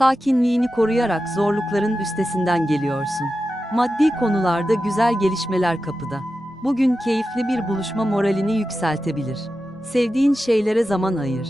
Sakinliğini koruyarak zorlukların üstesinden geliyorsun. Maddi konularda güzel gelişmeler kapıda. Bugün keyifli bir buluşma moralini yükseltebilir. Sevdiğin şeylere zaman ayır.